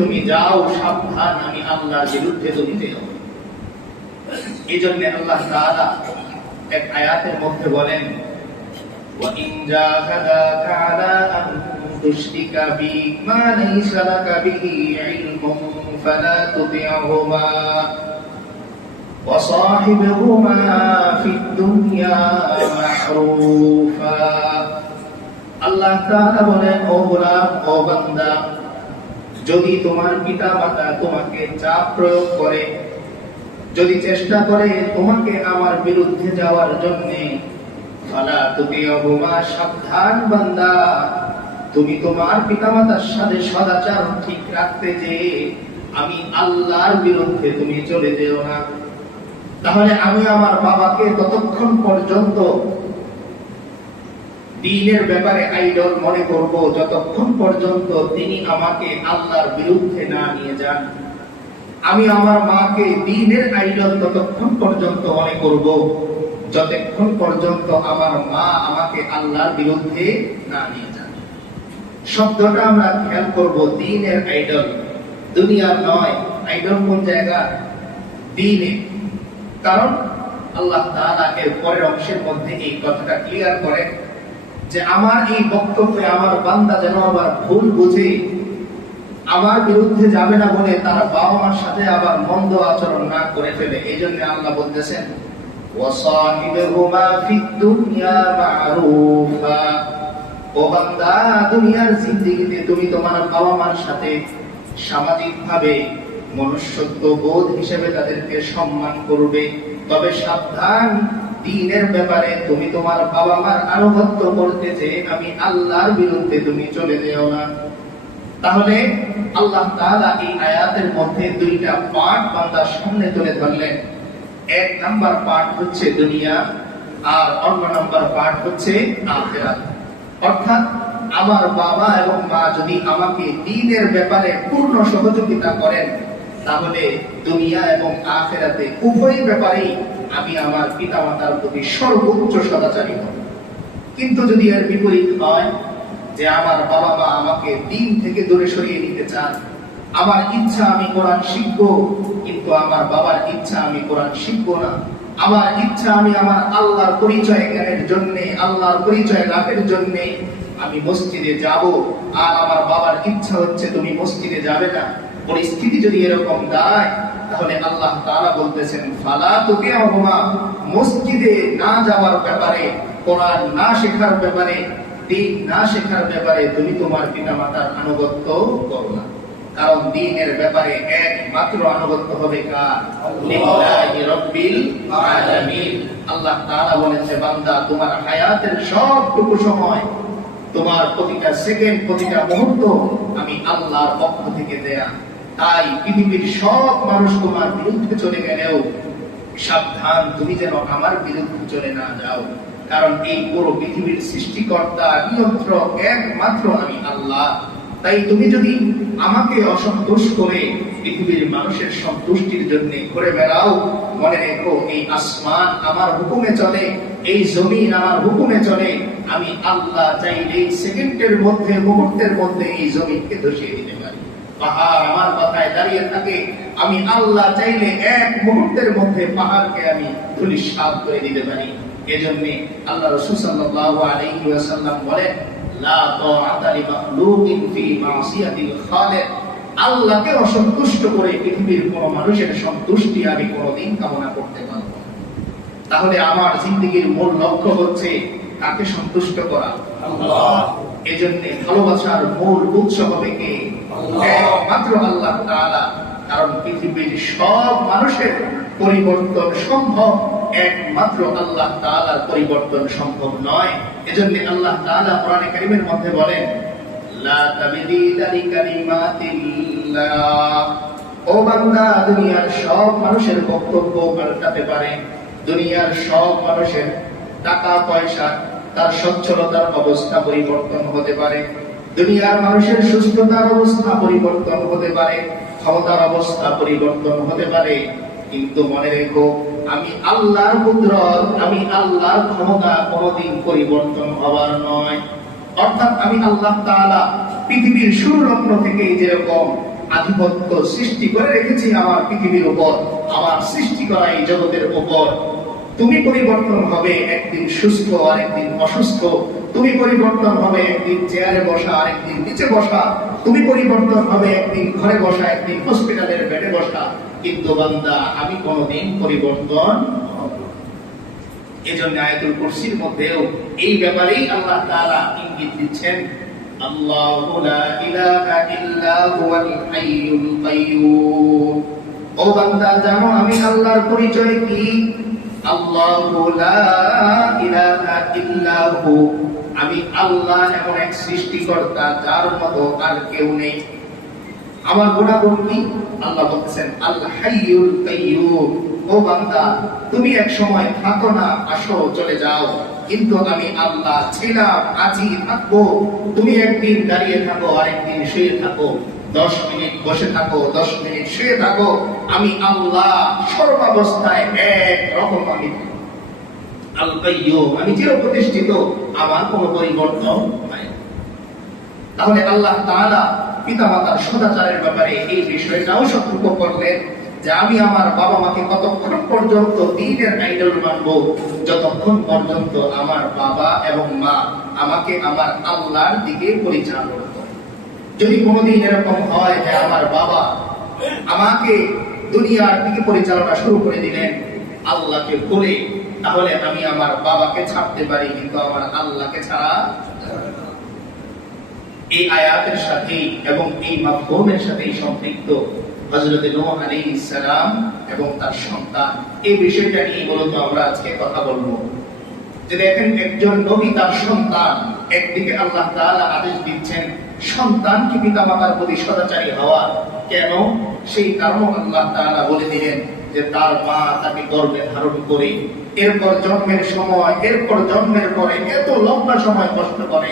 তুমি যাও, সাবধান আমি আল্লাহর বিরুদ্ধে তুমি যেও। এই জন্য আল্লাহ তাআলা এক আয়াতের মধ্যে বলেন, ওয়া ইন জাহাদাকা আলা আন তুশরিকা বি মা লাইসা লাকা বিহি ইলমুন ফালা তুতি'হুমা ওয়া সাহিবহুমা ফিদ দুনিয়া মা'রুফা। আল্লাহ তাআলা বলেন, ও গোলাম, ও বান্দা, যদি তোমার পিতামাতা তোমাকে চাপ প্রয়োগ করে, যদি চেষ্টা করে তোমাকে আমার বিরুদ্ধে যাওয়ার জন্য, ফালা তুতি'হুমা, সাবধান বান্দা, তুমি তোমার পিতামাতার সাথে সদাচার ঠিক রাখতে যে আমি আল্লাহর বিরুদ্ধে তুমি চলে যেও না। তাহলে আমি আমার বাবাকে ততক্ষণ পর্যন্ত দ্বীনের ব্যাপারে আইডল মনে করব যতক্ষণ পর্যন্ত তিনি আমাকে আল্লাহর বিরুদ্ধে না নিয়ে যান। আমি আমার মাকে দ্বীনের আইডল ততক্ষণ পর্যন্ত মনে করব যতক্ষণ পর্যন্ত আমার মা আমাকে আল্লাহর বিরুদ্ধে না নিয়ে যান। শব্দটা আমরা খেয়াল করব, দ্বীনের আইডল, দুনিয়ার নয়। আইডল কোন জায়গা? দ্বীনে। কারণ আল্লাহ তাআলা এর পরের অংশের মধ্যে এই কথাটা ক্লিয়ার করেন যে আমার এই বক্তব্যে আমার বান্দা যেন আবার ভুল বুঝে আমার বিরুদ্ধে যাবে না বলে তার বাবা মার সাথে আবার মন্দ আচরণ না করে ফেলে। এই জন্য আল্লাহ বলতেছেন, ওয়া সাহিবহুমা ফিদ দুনিয়া মা'রুফা। ও বান্দা, দুনিয়ার জিন্দেগিতে তুমি তোমার বাবা মার সাথে সামাজিকভাবে মনুষ্যত্ব বোধ হিসেবে তাদেরকে সম্মান করবে, তবে সাবধান, দ্বীনের ব্যাপারে তুমি তোমার বাবা মার আনুগত্য করতে যে আমি আল্লাহর বিরুদ্ধে তুমি চলে যেও না। তাহলে আল্লাহ তাআলা এই আয়াতের মধ্যে দুইটা পার্ট বান্দার সামনে তুলে ধরলেন। এক নাম্বার পার্ট হচ্ছে দুনিয়া, আর অন্য নাম্বার পার্ট হচ্ছে আখিরাত। অর্থাৎ আমার বাবা এবং মা যদি আমাকে দ্বীনের ব্যাপারে পূর্ণ সহযোগিতা করেন, তাহলে দুনিয়া এবং আখিরাতে উভয় ব্যাপারেই আমি আমার পিতামাতার প্রতি সর্বোচ্চ সদাচারী হব। কিন্তু যদি এর বিপরীত হয় যে আমার বাবা মা আমাকে দ্বীন থেকে দূরে সরিয়ে নিতে চান, আমার ইচ্ছা আমি কোরআন শিখব কিন্তু আমার বাবার ইচ্ছা আমি কোরআন শিখব না, আমার ইচ্ছা আমি আমার আল্লাহর পরিচয় জ্ঞানের জন্য, আল্লাহর পরিচয় লাভের জন্য আমি মসজিদে যাব, আর আমার বাবার ইচ্ছা হচ্ছে তুমি মসজিদে যাবে না, পরিস্থিতি যদি এরকম দাঁড়ায়, তাহলে আল্লাহ তাআলা বলতেছেন, ফালা তুতি'হুমা, মসজিদে না যাওয়ার ব্যাপারে, কোরআন না শেখার ব্যাপারে, দ্বীন না শেখার ব্যাপারে তুমি তোমার পিতামাতার আনুগত্য করো না। কারণ দ্বীনের ব্যাপারে একমাত্র আনুগত্য হবে কার? লিল্লাহি রাব্বিল আলামিন। আল্লাহ তাআলা বলেছে, বান্দা, তোমার হায়াতের সবটুকু সময়, তোমার প্রতিটা সেকেন্ড, প্রতিটা মুহূর্ত আমি আল্লাহর পক্ষ থেকে দেয়া। তাই পৃথিবীর সব মানুষ তোমার বিরুদ্ধে চলে গেলেও সাবধান, তুমি যেন আমার বিরুদ্ধে চলে না যাও। কারণ এই পুরো পৃথিবীর সৃষ্টিকর্তা, নিয়ন্ত্রক একমাত্র আমি আল্লাহ। তাই তুমি যদি আমাকে অসন্তোষ করে পৃথিবীর মানুষের সন্তুষ্টির জন্য ঘুরে বেড়াও, মনে রেখো এই আসমান আমার হুকুমে চলে, এই জমিন আমার হুকুমে চলে। আমি আল্লাহ চাইলে সেকেন্ডের মধ্যে, মুহূর্তের মধ্যে এই জমিনকে ধসিয়ে দিতে পারি। পাহাড় আমার কথায় দাঁড়িয়ে থাকে, আমি আল্লাহ চাইলে এক মুহূর্তের মধ্যে পাহাড়কে আমি ধূলিসাৎ করে দিতে পারি। এজন্য আল্লাহ রাসূল সাল্লাল্লাহু আলাইহি ওয়াসাল্লাম বলেন, লা তাআতা লিমাখলুকিন ফি মাসিয়াতিল খালিক। আল্লাহকে অসন্তুষ্ট করে পৃথিবীর কোন মানুষের সন্তুষ্টি আমি কোনদিন কামনা করতে পারব না। তাহলে আমার জিন্দেগীর মূল লক্ষ্য হচ্ছে কাকে সন্তুষ্ট করা? আল্লাহ। এজন্য ভালোবাসার মূল উৎস হবে কে? একমাত্র আল্লাহ তাআলা। কারণ পৃথিবীর সব মানুষের পরিবর্তন সম্ভব, একমাত্র আল্লাহ তাআলার পরিবর্তন সম্ভব নয়। এজন্য আল্লাহ তাআলা কোরআনে কারীমের মধ্যে বলেন, লা তাবদীলা লিকালিমাতিল্লাহ। ও বান্দা, দুনিয়ার সব মানুষের বক্তব্য পাল্টাতে পারে, দুনিয়ার সব মানুষের টাকা পয়সা, তার সচ্ছলতার অবস্থা পরিবর্তন হতে পারে, দুনিয়ার মানুষের সুস্থতার অবস্থা পরিবর্তন হতে পারে, ক্ষমতার অবস্থা পরিবর্তন হতে পারে, কিন্তু মনে রেখো আমি আল্লাহর কুদরত, আমি আল্লাহর ক্ষমতা কোনদিন পরিবর্তন হবার নয়। অর্থাৎ আমি আল্লাহ তাআলা পৃথিবীর শুরু লগ্ন থেকে যেরকম আধিপত্য সৃষ্টি করে রেখেছি আমার পৃথিবীর উপর, আমার সৃষ্টি করা এই জগতের উপর। তুমি পরিবর্তন হবে, একদিন সুস্থ আর একদিন অসুস্থ। তুমি পরিবর্তন হবে, একদিন চেয়ারে বসা আর একদিন নিচে বসা। তুমি পরিবর্তন হবে, একদিন ঘরে বসা, একদিন হসপিটালের বেডে বসা। কিন্তু বান্দা, আমি কোনোদিন পরিবর্তন হব না। এজন্য আয়াতুল কুরসির মধ্যেও এই ব্যাপারেই আল্লাহ তাআলা ইঙ্গিত দিচ্ছেন, আল্লাহু লা ইলাহা ইল্লা হুয়াল হাইয়ুল কাইয়্যুম। ও বান্দা, জানো আমি আল্লাহর পরিচয় কি? আল্লাহু লা ইলাহা ইল্লা হু, আমি আল্লাহ এমন এক সৃষ্টিকর্তা যার মতো আর কেউ নেই। আমার গুণাগুণ কি? আল্লাহ বলছেন আল হাইয়ুল কাইয়্যুম। ও বান্দা, তুমি এক সময় থাকো না, আসো চলে যাও, কিন্তু আমি আল্লাহ ছিলাম, আছি, থাকবো। তুমি একদিন দাঁড়িয়ে থাকো, আরেকদিন শুয়ে থাকো, 10 মিনিট বসে থাকো, 10 মিনিট শুয়ে থাকো, আমি আল্লাহ সর্বাবস্থায় এক রকম। আমি আল কাইয়্যুম, আমি চিরপ্রতিষ্ঠিত, আমার কোনো পরিবর্তন নাই। তাহলে আল্লাহ তাআলা পিতামাতার সদাচারের ব্যাপারে এই বিষয়টাও সতর্ক করলেন যে আমি আমার বাবা মাকে কতক্ষণ পর্যন্ত দ্বীনের আইডল মানবো, যতক্ষণ পর্যন্ত আমার বাবা এবং মা আমাকে আমার আল্লাহর দিকে পরিচালনা করে। যদি কোনোদিন এরকম হয় যে আমার বাবা আমাকে দুনিয়ার দিকে পরিচালনা শুরু করে দিলেন আল্লাহকে ভুলে, তাহলে আমি আমার বাবাকে ছাড়তে পারি, কিন্তু আমার আল্লাহকে ছাড়া। এই আয়াতের সাথে এবং এই মাফহুমের সাথে সম্পৃক্ত হযরত নূহ আলাইহিস সালাম এবং তার সন্তান, এই বিষয়টা নিয়ে মূলত আমরা আজকে কথা বলবো। যে দেখেন, একজন নবী তার সন্তান, একদিকে আল্লাহ তাআলা আদেশ দিচ্ছেন সন্তানকে পিতামাতার প্রতি সদাচারী হওয়া। কেন? সেই কারণ আল্লাহ তাআলা বলে দিলেন যে তার মা তাকে গর্ভে ধারণ করে, এরপর জন্মের সময়, এরপর জন্মের পরে এত লম্বা সময় কষ্ট করে,